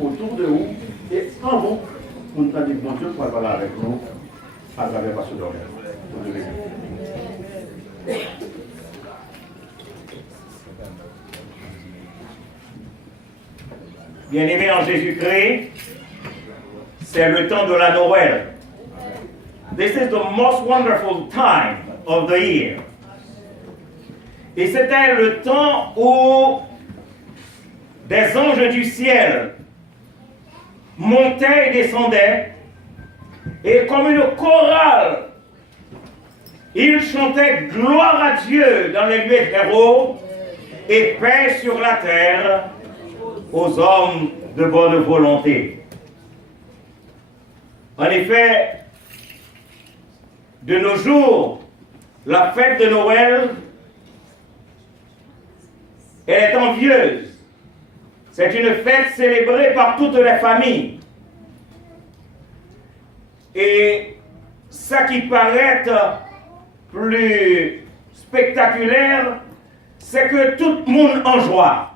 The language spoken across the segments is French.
autour de vous et en vous, pour nous dire bon Dieu pour parler avec nous à travers Pasteur Dorel. Bien-aimés en Jésus-Christ, c'est le temps de la Noël. This is the most wonderful time of the year. Et c'était le temps où des anges du ciel montaient et descendaient, et comme une chorale, ils chantaient gloire à Dieu dans les lieux très hauts et paix sur la terre aux hommes de bonne volonté. En effet, de nos jours, la fête de Noël, elle est envieuse. C'est une fête célébrée par toutes les familles. Et ça qui paraît plus spectaculaire, c'est que tout le monde en joie.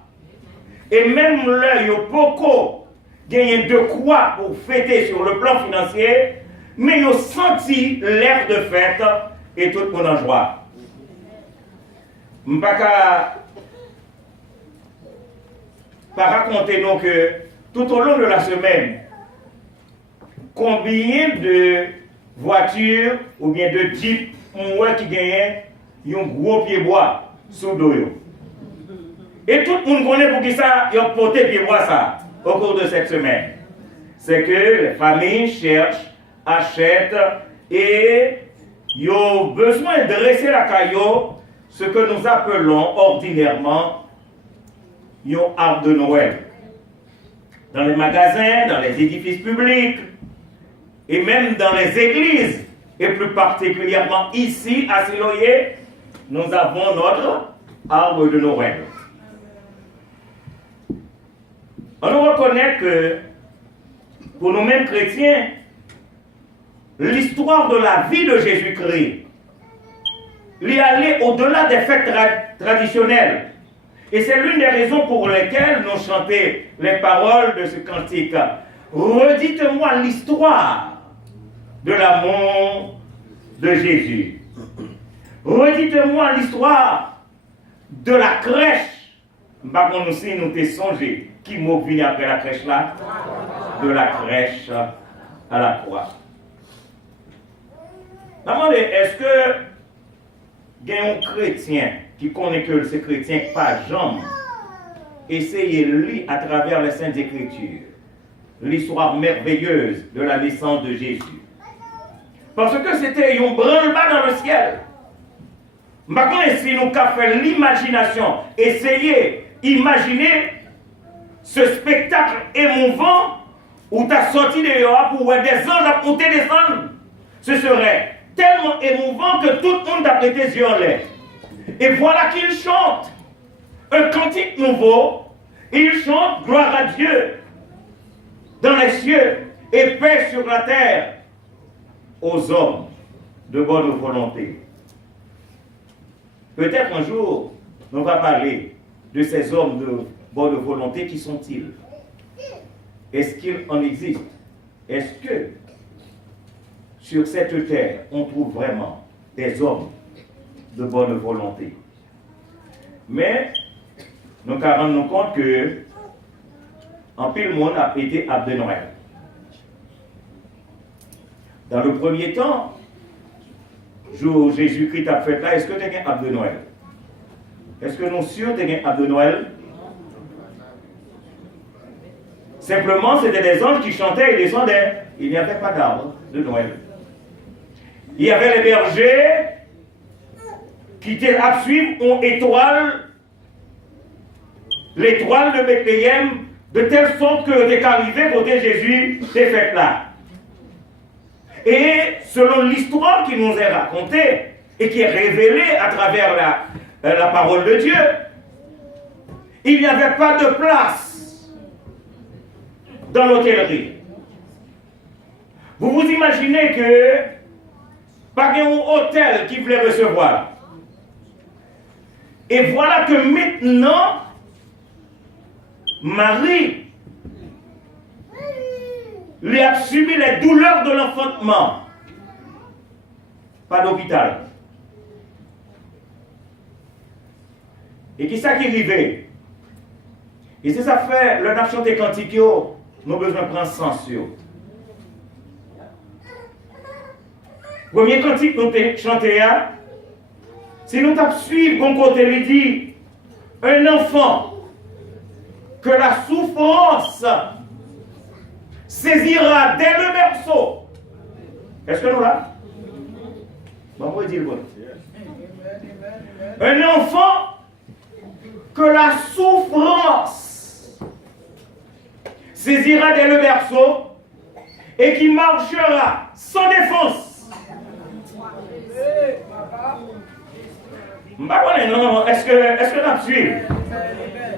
Et même l'œil au poco gagne de quoi pour fêter sur le plan financier, mais ils ont senti l'air de fête et tout le monde en joie. M'paka pas raconter donc tout au long de la semaine, combien de voitures ou bien de jeeps qui gagnent un gros pied bois sous dos. Et tout le monde connaît pour qui ça, ils ont porté pied bois ça au cours de cette semaine. C'est que les familles cherchent, achètent et ils ont besoin de dresser la caillou, ce que nous appelons ordinairement un arbre de Noël. Dans les magasins, dans les édifices publics, et même dans les églises, et plus particulièrement ici à Siloé, nous avons notre arbre de Noël. On nous reconnaît que, pour nous-mêmes chrétiens, l'histoire de la vie de Jésus-Christ, lui aller au-delà des fêtes traditionnelles. Et c'est l'une des raisons pour lesquelles nous chantons les paroles de ce cantique. Redites-moi l'histoire de l'amour de Jésus. Redites-moi l'histoire de la crèche. Par contre, aussi, nous t'ai songé. Qui m'a venu après la crèche là? De la crèche à la croix. Demandez, est-ce que il y a un chrétien qui connaît que ce chrétien pas jamais essayé de lire à travers les Saintes Écritures l'histoire merveilleuse de la naissance de Jésus? Parce que c'était un branle-bas dans le ciel. Maintenant, si nous avons fait l'imagination, essayez, imaginez ce spectacle émouvant où tu as sorti dehors pour voir des anges à monter descendre. Ce serait tellement émouvant que tout le monde a prêté les yeux en l'air. Et voilà qu'il chante un cantique nouveau. Il chante gloire à Dieu dans les cieux et paix sur la terre aux hommes de bonne volonté. Peut-être un jour, on va parler de ces hommes de bonne volonté. Qui sont-ils? Est-ce qu'il en existe? Est-ce que sur cette terre, on trouve vraiment des hommes de bonne volonté? Mais nous nous rendons compte que en pile monde a été arbre de Noël. Dans le premier temps, jour Jésus-Christ a fait là, est-ce que tu as un arbre de Noël? Est-ce que nous sommes sûrs un arbre de Noël? Simplement, c'était des anges qui chantaient et descendaient. Il n'y avait pas d'arbre de Noël. Il y avait les bergers qui étaient à suivre une étoile, l'étoile de Bethléem, de telle sorte que dès qu'arrivait côté Jésus, c'est fait là. Et selon l'histoire qui nous est racontée et qui est révélée à travers la parole de Dieu, il n'y avait pas de place dans l'hôtellerie. Vous vous imaginez que pas un hôtel qui voulait recevoir. Et voilà que maintenant, Marie il a subi les douleurs de l'enfantement. Pas d'hôpital. Et qui ça qui arrivait? Et c'est ça fait, le n'a chanté cantique, nous avons besoin de prendre sens. Premier cantique nous avons chanté, si nous avons suivi, bon côté, il dit, un enfant que la souffrance saisira dès le berceau. Est-ce que nous là? Bon, moi, dire le bon. Un enfant que la souffrance saisira dès le berceau et qui marchera sans défense. Non, est-ce que tu suis?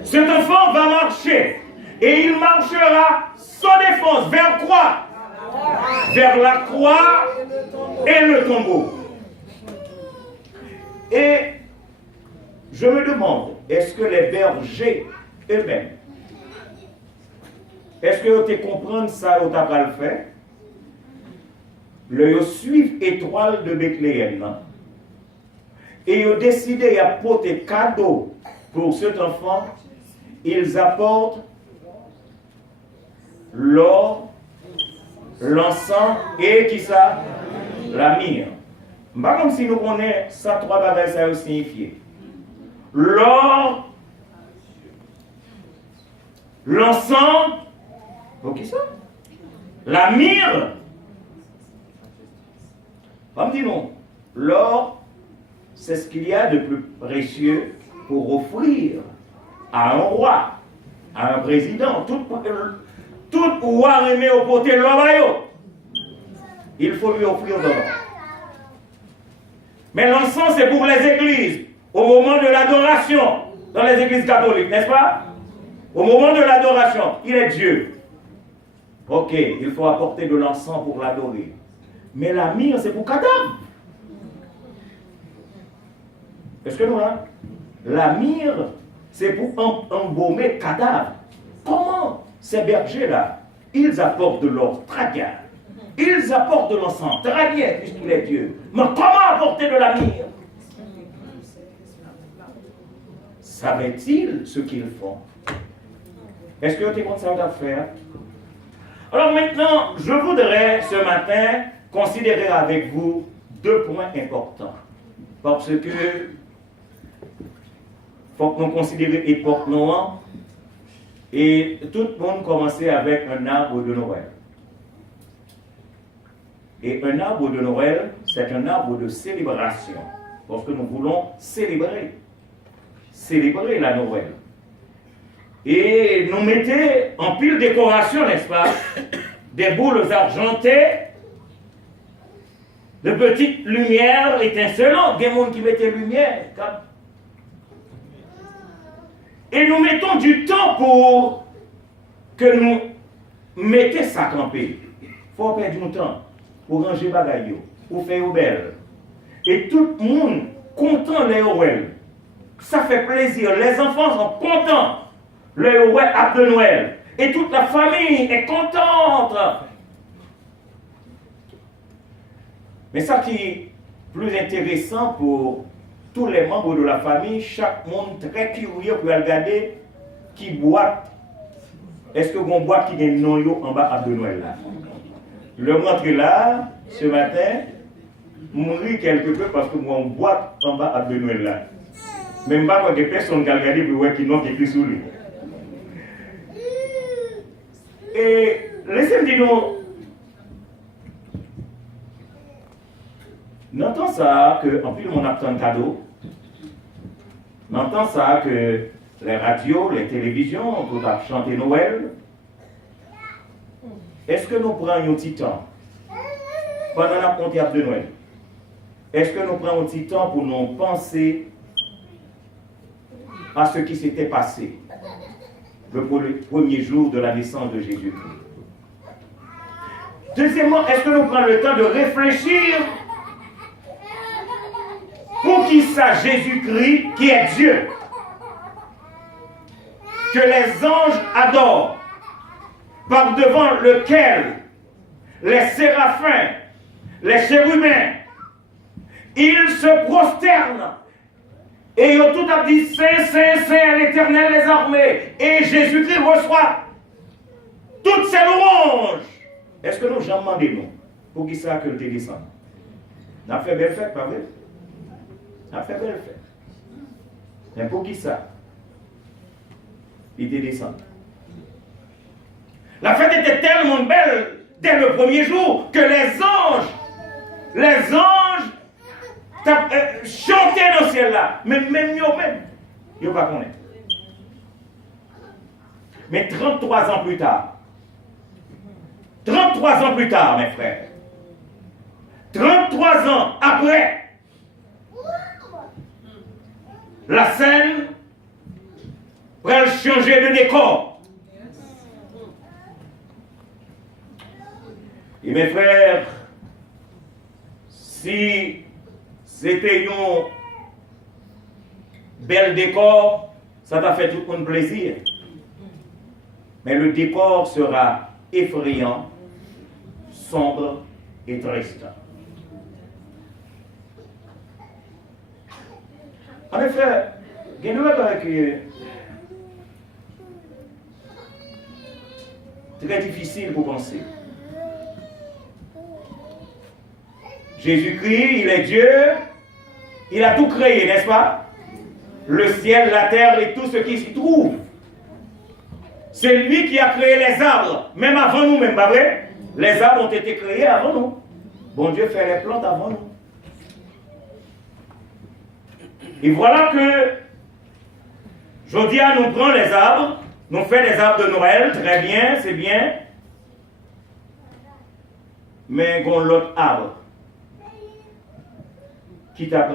Cet enfant va marcher et il marchera sans défense. Vers quoi? Vers la croix et le tombeau. Et je me demande, est-ce que les bergers eux-mêmes, est-ce que tu comprends ça ou tu n'as pas le fait? Le suivent étoile de Bethléem. Et ils ont décidé d'apporter cadeau pour cet enfant. Ils apportent l'or, l'encens et qui ça? La myrrhe. Pas comme si nous connaissons ça, trois bagages, ça veut signifier. L'or, l'encens, ok ça? La myrrhe. Pas me dire non. L'or, c'est ce qu'il y a de plus précieux pour offrir à un roi, à un président. Tout roi aimé au côté de l'or, il faut lui offrir de l'or. Mais l'encens, c'est pour les églises, au moment de l'adoration, dans les églises catholiques, n'est-ce pas? Au moment de l'adoration, il est Dieu. Ok, il faut apporter de l'encens pour l'adorer. Mais la myrrhe, c'est pour cadavre. Est-ce que nous là? La myrrhe, c'est pour embaumer cadavre. Comment ces bergers-là, ils apportent de l'or très bien. Ils apportent de l'encens très bien, puisqu'il est Dieu. Mais comment apporter de la myrrhe? Savaient-ils ce qu'ils font? Est-ce que tu es conscient à faire? Alors maintenant, je voudrais ce matin considérer avec vous deux points importants. Parce que faut que nous considérions l'époque noire et tout le monde commençait avec un arbre de Noël. Et un arbre de Noël, c'est un arbre de célébration. Parce que nous voulons célébrer la Noël. Et nous mettons en pile décoration, n'est-ce pas, des boules argentées, de petites lumières étincelantes, des gens qui mettaient lumière. Et nous mettons du temps pour que nous mettions ça campé. Il faut perdre du temps pour ranger bagaille, pour faire belle. Et tout le monde content les Noël. Ça fait plaisir. Les enfants sont contents. Le Noël de Noël. Et toute la famille est contente. Mais ça qui est plus intéressant pour tous les membres de la famille, chaque monde très curieux pour regarder qui boîte. Est-ce que vous boîte qui gagne non en bas de Noël là? Le montre là, ce matin, mourir quelque peu parce que mon boîte en bas de Noël là. Même pas quand des personnes qui regardent pour voir qui n'ont écrit sur lui. Et laissez-moi dire nous entend ça que en plus on a un cadeau. On entend ça que les radios, les télévisions, tout a chanté Noël. Est-ce que nous prenons un petit temps pendant la compte de Noël? Est-ce que nous prenons un petit temps pour nous penser à ce qui s'était passé le premier jour de la naissance de Jésus-Christ? Deuxièmement, est-ce que nous prenons le temps de réfléchir pour qui ça Jésus-Christ qui est Dieu, que les anges adorent, par devant lequel les séraphins, les chérubins, ils se prosternent. Et ils ont tout à dit, Saint, Saint, Saint, l'Éternel des armées. Et Jésus-Christ reçoit toutes ces louanges. Est-ce que nous jamais demandé nous pour qui ça que le descend? On a fait belle fête, pas vrai? On a fait belle fête. Mais pour qui ça? Il était descendu. La fête était tellement belle dès le premier jour que les anges chantaient dans le ciel là. Mais même ils ne pas connaître. Mais 33 ans plus tard, mes frères, 33 ans après, la scène va changer de décor. Et mes frères, si c'était un bel décor, ça t'a fait tout le monde plaisir. Mais le décor sera effrayant, sombre et triste. En effet, il y a une chose qui est très difficile pour penser. Jésus-Christ, il est Dieu, il a tout créé, n'est-ce pas? Le ciel, la terre et tout ce qui s'y trouve. C'est lui qui a créé les arbres, même avant nous, même pas vrai? Les arbres ont été créés avant nous. Bon Dieu fait les plantes avant nous. Et voilà que, je dis à nous prendre les arbres, nous fait les arbres de Noël, très bien, c'est bien. Mais on l'autre arbre qui t'a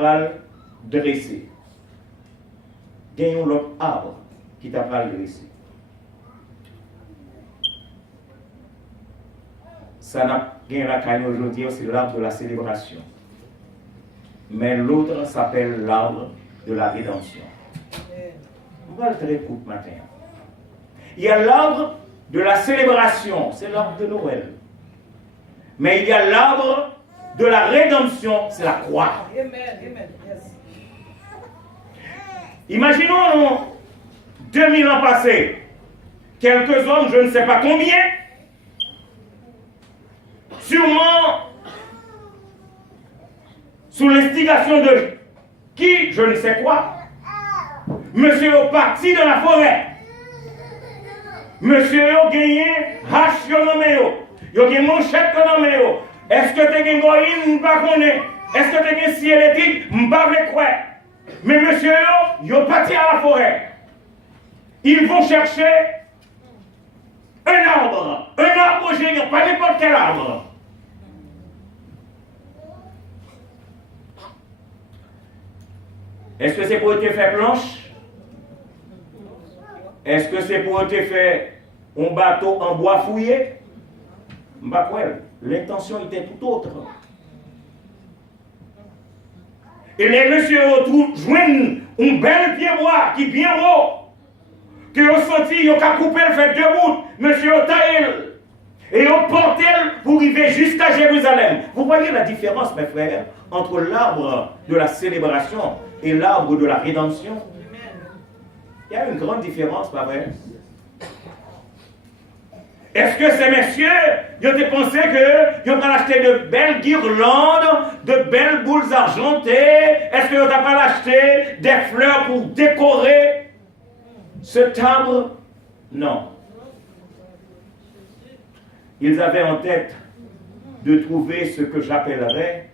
dressé. Gagnons l'autre arbre qui t'a dressé. Ça n'a rien à gagner aujourd'hui, c'est l'arbre de la célébration. Mais l'autre s'appelle l'arbre de la rédemption. On va le très court matin. Il y a l'arbre de la célébration, c'est l'arbre de Noël. Mais il y a l'arbre de la rédemption, c'est la croix. Imaginons 2000 ans passés, quelques hommes, je ne sais pas combien, sûrement sous l'instigation de qui, je ne sais quoi, monsieur est parti dans la forêt. Monsieur a gagné hache nommé, il a gagné manchette nommé. Est-ce que tu as gagné goïne, pas connaît? Est-ce que tu as gagné si électrique, pas quoi? Mais monsieur, il est parti à la forêt. Ils vont chercher un arbre géant, pas n'importe quel arbre. Est-ce que c'est pour te faire planche? Est-ce que c'est pour te faire un bateau en bois fouillé? L'intention était tout autre. Et les messieurs joignent un bel pied bois qui est bien haut, que ont senti, ils ont coupé le fait deux bouts, monsieur Otaïl, et ont porté pour arriver jusqu'à Jérusalem. Vous voyez la différence, mes frères, entre l'arbre de la célébration et l'arbre de la rédemption? Il y a une grande différence, pas vrai? Est-ce que ces messieurs, ils ont pensé qu'ils ont acheté de belles guirlandes, de belles boules argentées? Est-ce qu'ils n'ont pas acheté des fleurs pour décorer cet arbre? Non. Ils avaient en tête de trouver ce que j'appellerais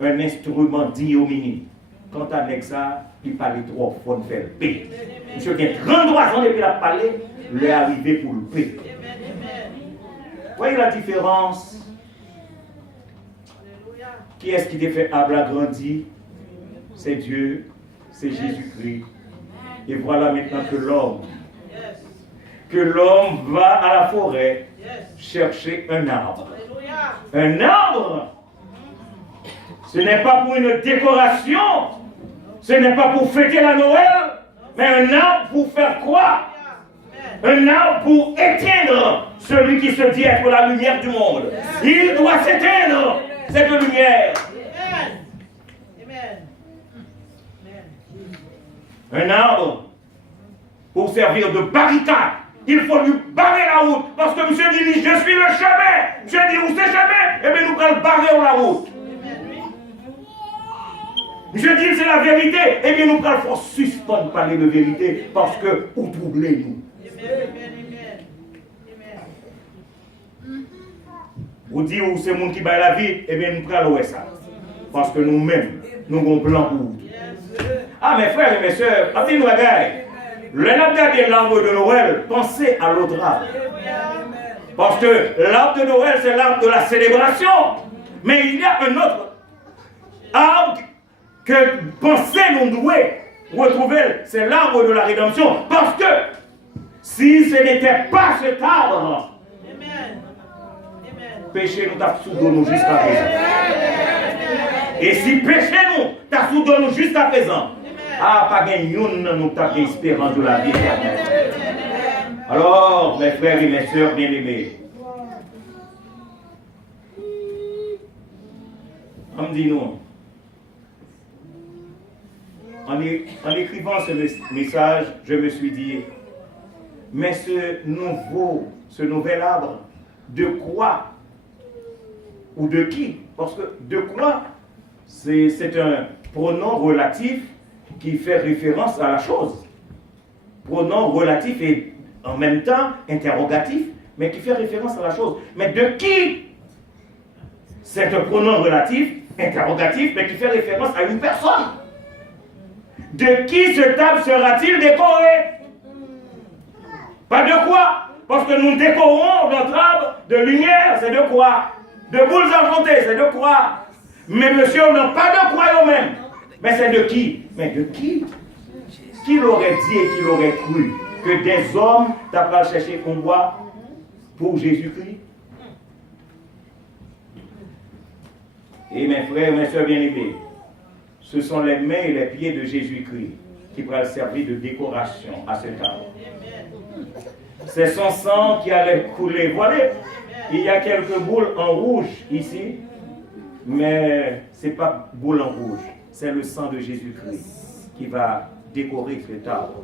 un instrument d'ignominie. Quant à Nexa, il parlait trop, il faut faire le paix. Monsieur qui a 33 ans depuis la parler, il est arrivé pour le paix. Voyez la différence? Qui est-ce qui t'a fait agrandir? C'est Dieu, c'est Jésus-Christ. Et voilà maintenant que l'homme va à la forêt chercher un arbre. Un arbre, ce n'est pas pour une décoration, ce n'est pas pour fêter la Noël, mais un arbre pour faire quoi? Un arbre pour éteindre celui qui se dit être la lumière du monde. Il doit s'éteindre, cette lumière. Un arbre pour servir de barricade. Il faut lui barrer la route. Parce que monsieur dit, je suis le chemin. Monsieur dit, où c'est chemin? Eh bien, nous allons barrer la route. Monsieur dit, c'est la vérité. Eh bien, nous allons suspendre parler de vérité. Parce que, vous troublez nous. Vous dites, où c'est le monde qui bat la vie, eh bien, nous allons voir ça. Parce que nous-mêmes, nous avons un plan pour vous. Ah, mes frères et mes soeurs, attendez nous regarder. Le l'arbre de l'arbre de Noël, pensez à l'autre arbre. Parce que l'arbre de Noël, c'est l'arbre de la célébration. Mais il y a un autre arbre que pensez nous devons retrouver, c'est l'arbre de la rédemption. Parce que si ce n'était pas cet arbre, péché nous t'a sous nous jusqu'à présent. Et si péché nous t'a sous nous jusqu'à présent, ah, pas gagné, nous t'a espérance de la vie éternelle. Alors, mes frères et mes sœurs bien-aimés, on me dit nous, en écrivant ce message, je me suis dit, mais ce nouvel arbre, de quoi ou de qui? Parce que de quoi, c'est un pronom relatif qui fait référence à la chose. Pronom relatif et en même temps interrogatif, mais qui fait référence à la chose. Mais de qui? C'est un pronom relatif, interrogatif, mais qui fait référence à une personne. De qui ce table sera-t-il décoré? Pas de quoi? Parce que nous décorons notre arbre de lumière, c'est de quoi? De boules argentées, c'est de quoi? Mais monsieur, on n'a pas de quoi eux-mêmes. Mais c'est de qui? Mais de qui? Qui l'aurait dit et qui l'aurait cru que des hommes t'as pas cherché qu'on voit pour Jésus-Christ? Et mes frères et mes soeurs bien-aimés, ce sont les mains et les pieds de Jésus-Christ qui pourraient servir de décoration à cet arbre. C'est son sang qui allait couler. Voilà, il y a quelques boules en rouge ici, mais ce n'est pas boule en rouge. C'est le sang de Jésus-Christ qui va décorer cet arbre.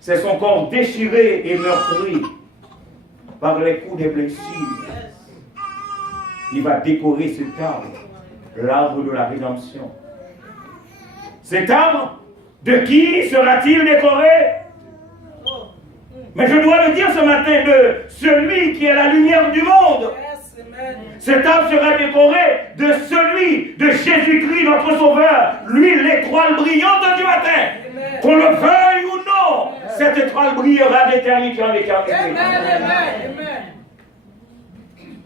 C'est son corps déchiré et meurtri par les coups des blessures. Il va décorer cet arbre, l'arbre de la rédemption. Cet arbre, de qui sera-t-il décoré? Mais je dois le dire ce matin, de celui qui est la lumière du monde. Cet arbre sera décoré de celui, de Jésus-Christ, notre Sauveur, lui, l'étoile brillante du matin. Qu'on le veuille ou non, cette étoile brillera d'éternité en éternité.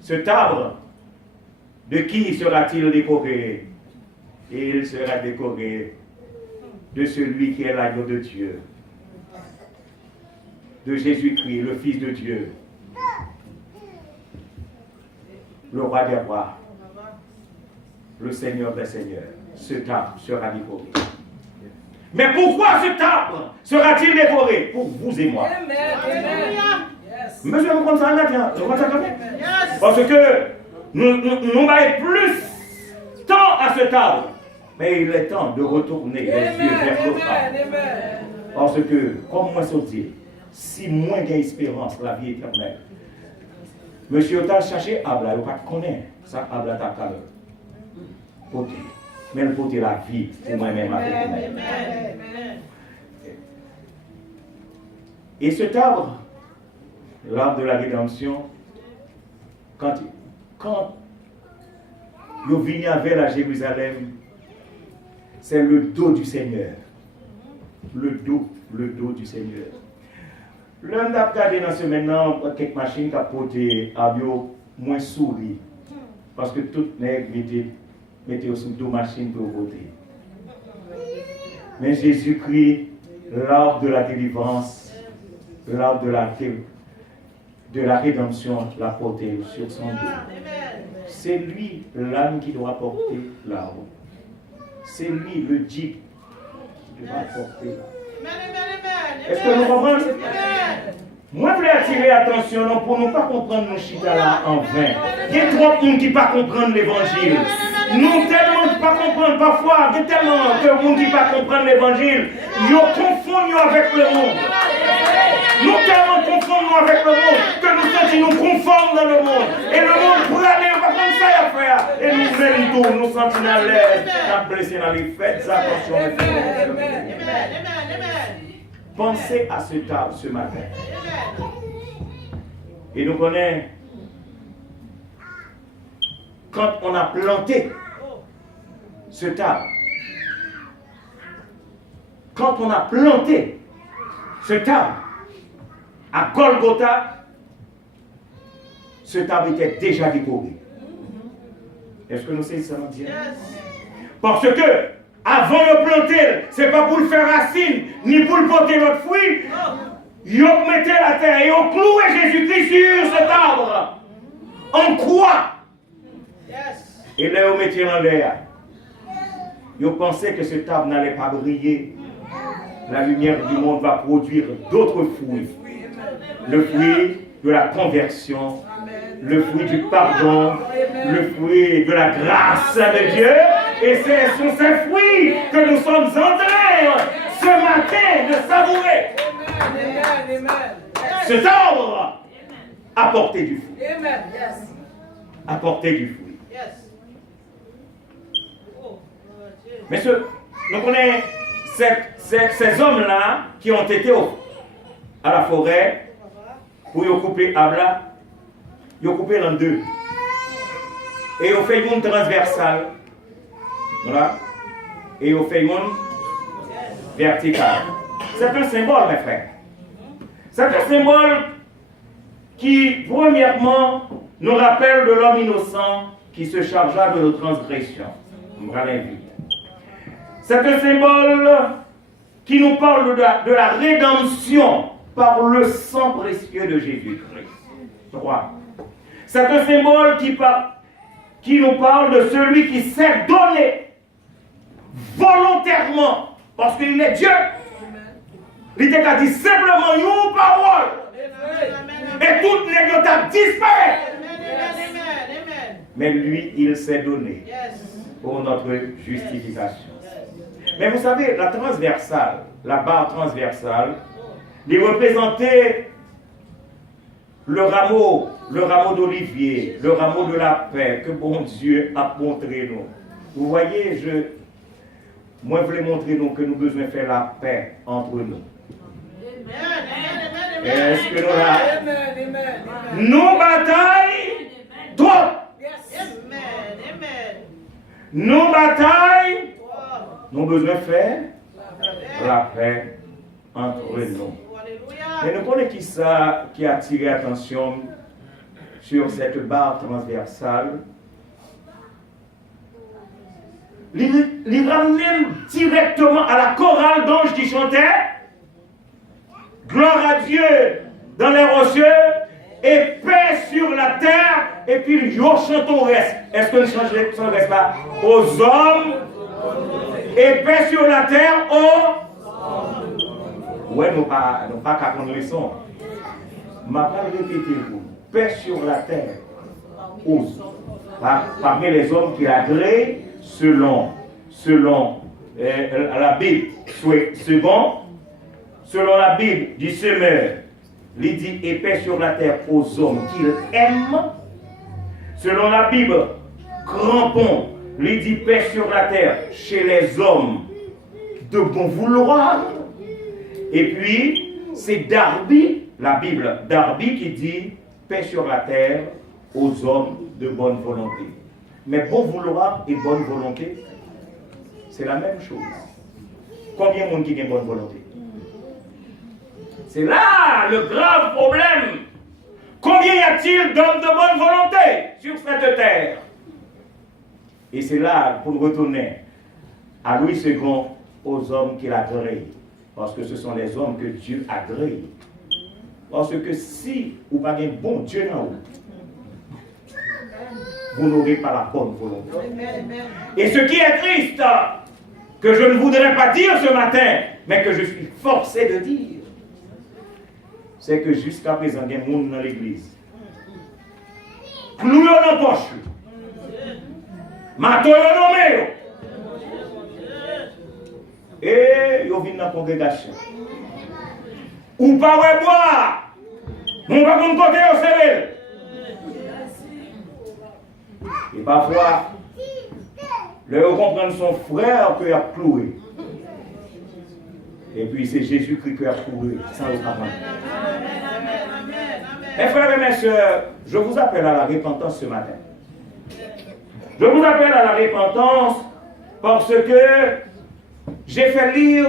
Cet arbre, de qui sera-t-il décoré? Il sera décoré de celui qui est l'agneau de Dieu, de Jésus-Christ, le Fils de Dieu, le roi des rois, le Seigneur des seigneurs. Cet arbre sera décoré. Mais pourquoi cet arbre sera-t-il décoré? Pour vous et moi. Monsieur, vous comprenez ça? Parce que nous avons plus temps à cet arbre. Mais il est temps de retourner les yeux vers l'autre arbre. Parce que, comme moi je dis, si moins qu'il y a espérance, la vie éternelle. Monsieur, tu as cherché arbre, il ne pas connaître. Ça, arbre, tu as poté. Mais le poté la vie pour moi-même avec moi. Et cet arbre, l'arbre de la rédemption, quand il vient avec la Jérusalem, c'est le dos du Seigneur. Le dos du Seigneur. L'un n'a pas regardé dans ce maintenant, quelques machines qui ont porté à moins souris. Parce que toutes les nègres mettaient sur deux machines pour voter. Mais Jésus-Christ, l'arbre de la délivrance, l'arbre de la rédemption, l'a porté sur son dos. C'est lui, l'âme, qui doit porter l'arbre. C'est lui, le jeep, qui doit porter l'arbre. Est-ce que nous comprenons? Moi, je voulais attirer l'attention pour ne pas comprendre nos chita là en vain. Il y a trop de monde qui ne pas comprendre l'évangile. Nous tellement pas comprendre parfois, il y a tellement de monde qui ne pas comprendre l'évangile. Nous confondons avec le monde. Nous tellement confondons avec le monde que nous sentons nous conformes dans le monde. Et le monde pour aller, on va comme ça à faire. Et nous-mêmes tout, nous sentons à l'aise, nous blessés dans les fêtes. Attention. Pensez à ce table ce matin. Et nous connaissons, quand on a planté ce table, quand on a planté ce table à Golgotha, ce table était déjà décoré. Est-ce que nous savons ça dire? Parce que avant de planter, ce n'est pas pour le faire racine, ni pour le porter notre fruit. Ils ont mis la terre et ont cloué Jésus-Christ sur cet arbre. En croix. Et là, ils ont mis en l'air. Ils ont pensé que cet arbre n'allait pas briller. La lumière du monde va produire d'autres fruits. Le fruit de la conversion, le fruit du pardon, le fruit de la grâce de Dieu. Et ce sont ces fruits que nous sommes en train ce matin de savourer. Cet arbre a porté du fruit. A porté du fruit. Mais nous connaissons ces hommes-là qui ont été à la forêt pour couper Abla. Ils ont coupé en deux. Et ils ont fait une transversale. Voilà. Et ils ont fait une verticale. C'est un symbole, mes frères. C'est un symbole qui, premièrement, nous rappelle de l'homme innocent qui se chargea de nos transgressions. On va l'inviter. C'est un symbole qui nous parle de la rédemption par le sang précieux de Jésus-Christ. 3. C'est un symbole qui nous parle de celui qui s'est donné volontairement, parce qu'il est Dieu. Il a dit simplement une parole. Et toute négociation disparaît. Mais lui, il s'est donné pour notre justification. Mais vous savez, la transversale, la barre transversale, il représentait le rameau d'olivier, le rameau de la paix que bon Dieu a montré nous. Vous voyez, moi je voulais montrer nous que nous devons de faire la paix entre nous. Est-ce que nous là? Nos batailles, trop. Nos batailles, nous devons de faire la paix entre nous. Mais nous connaissons qui ça qui a attiré l'attention sur cette barre transversale. Il ramène directement à la chorale d'anges qui chantait gloire à Dieu dans les cieux et paix sur la terre, et puis yo chantons reste. Est-ce que nous chantons reste là? Aux hommes et paix sur la terre aux. Ouais, nous pas qu'à prendre les sons. Ma pas répéter vous. Paix sur la terre aux. Parmi les hommes qui agréent selon la Bible, selon la Bible du semeur, il dit et paix sur la terre aux hommes qu'il aime. Selon la Bible, Crampon, il dit paix sur la terre chez les hommes de bon vouloir. Et puis, c'est Darby, la Bible Darby qui dit paix sur la terre aux hommes de bonne volonté. Mais bon vouloir et bonne volonté, c'est la même chose. Combien de monde qui a bonne volonté? C'est là le grave problème. Combien y a-t-il d'hommes de bonne volonté sur cette terre? Et c'est là, pour nous retourner à Louis II, aux hommes qu'il agrée. Parce que ce sont les hommes que Dieu agrée. Parce que si vous n'avez pas un bon Dieu dans vous, vous n'aurez pas la bonne volonté. Et ce qui est triste, que je ne voudrais pas dire ce matin, mais que je suis forcé de dire, c'est que jusqu'à présent, il y a des gens dans l'église. Clou dans la poche. Mato nommé. Et ils viennent dans la congrégation. Ou pas boire. On va comme côté au cerveau. Et parfois, le comprendre son frère qui a cloué. Et puis c'est Jésus-Christ qui a cloué. Sans le travail. Mes frères et mes sœurs, je vous appelle à la repentance ce matin. Je vous appelle à la repentance parce que j'ai fait lire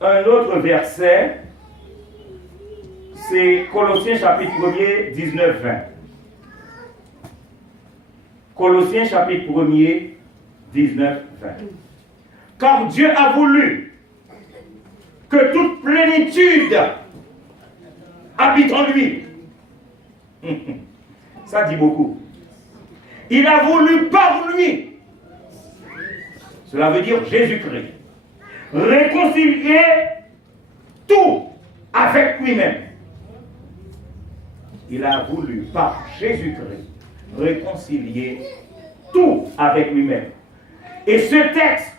un autre verset. C'est Colossiens chapitre 1er, 19-20. Colossiens chapitre 1er, 19-20. Car Dieu a voulu que toute plénitude habite en lui. Ça dit beaucoup. Il a voulu par lui, cela veut dire Jésus-Christ, réconcilier tout avec lui-même. Il a voulu par Jésus-Christ réconcilier tout avec lui-même. Et ce texte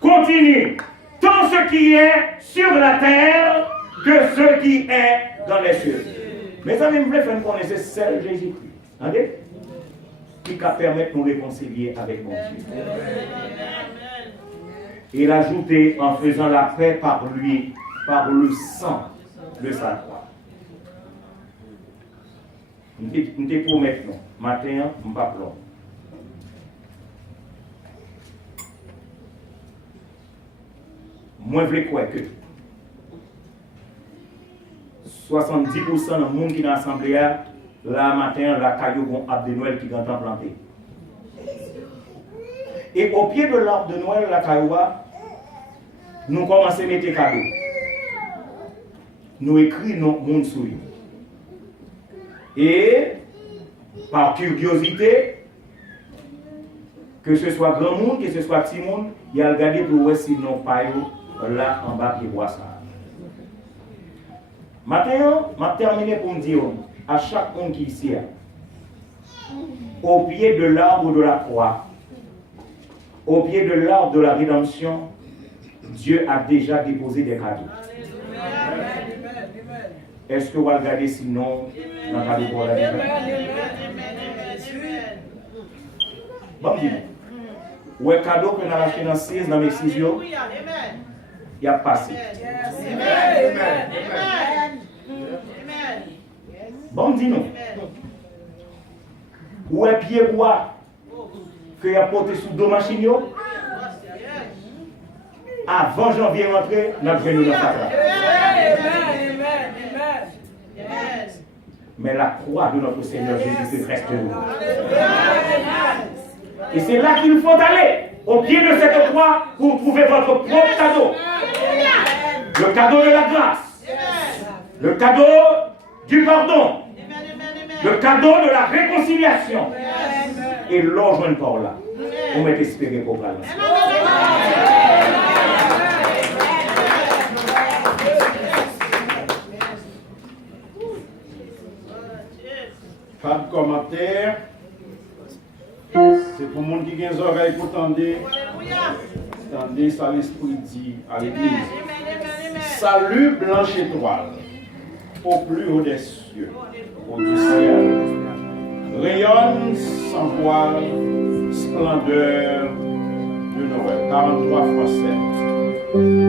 continue tant ce qui est sur la terre que ce qui est dans les cieux. Mais ça même voulait faire connaître seul Jésus-Christ. Entendez? Qui va permettre de nous réconcilier avec mon Dieu. Et il a ajouté en faisant la paix par lui, par le sang de sa croix. Nous te promettons, matin, nous ne pas plomb. Moi, je veux croire que 70% des monde qui dans l'assemblée, là matin, la caillou vont arbre de Noël qui est planté. Et au pied de l'arbre de Noël, la caillou, nous commençons à mettre des cadeaux. Nous écrivons nos mondes sur lui. Et par curiosité, que ce soit grand monde, que ce soit petit monde, il y a regardé pour voir si non pas là en bas qui voit ça. Maintenant, je terminé pour me dire à chaque monde qui est ici, au pied de l'arbre de la croix, au pied de l'arbre de la rédemption, Dieu a déjà déposé des cadeaux. Est-ce que vous allez regarder sinon dans le cadeau pour la vie? Bon, dis-moi. Ou un cadeau que nous avons acheté dans 6, dans mes 6 jours, il a passé. Bon, dis-nous. Ou un pied bois que il a porté sous deux machines, avant janvier rentré, nous avons venu dans la patrie. Mais la croix de notre Seigneur Jésus-Christ reste nous. Et c'est là qu'il faut aller, au pied de cette croix, pour trouver votre propre cadeau. Le cadeau de la grâce. Le cadeau du pardon. Le cadeau de la réconciliation. Et l'or joint par là. On va espérer pour parler. Pas de commentaire. C'est pour le monde qui a des oreilles pour tendre. Tendez ça, l'Esprit dit à l'Église. Salut blanche étoile, au plus haut des cieux, au du ciel. Rayonne sans voile, splendeur de Noël. 43 fois 7.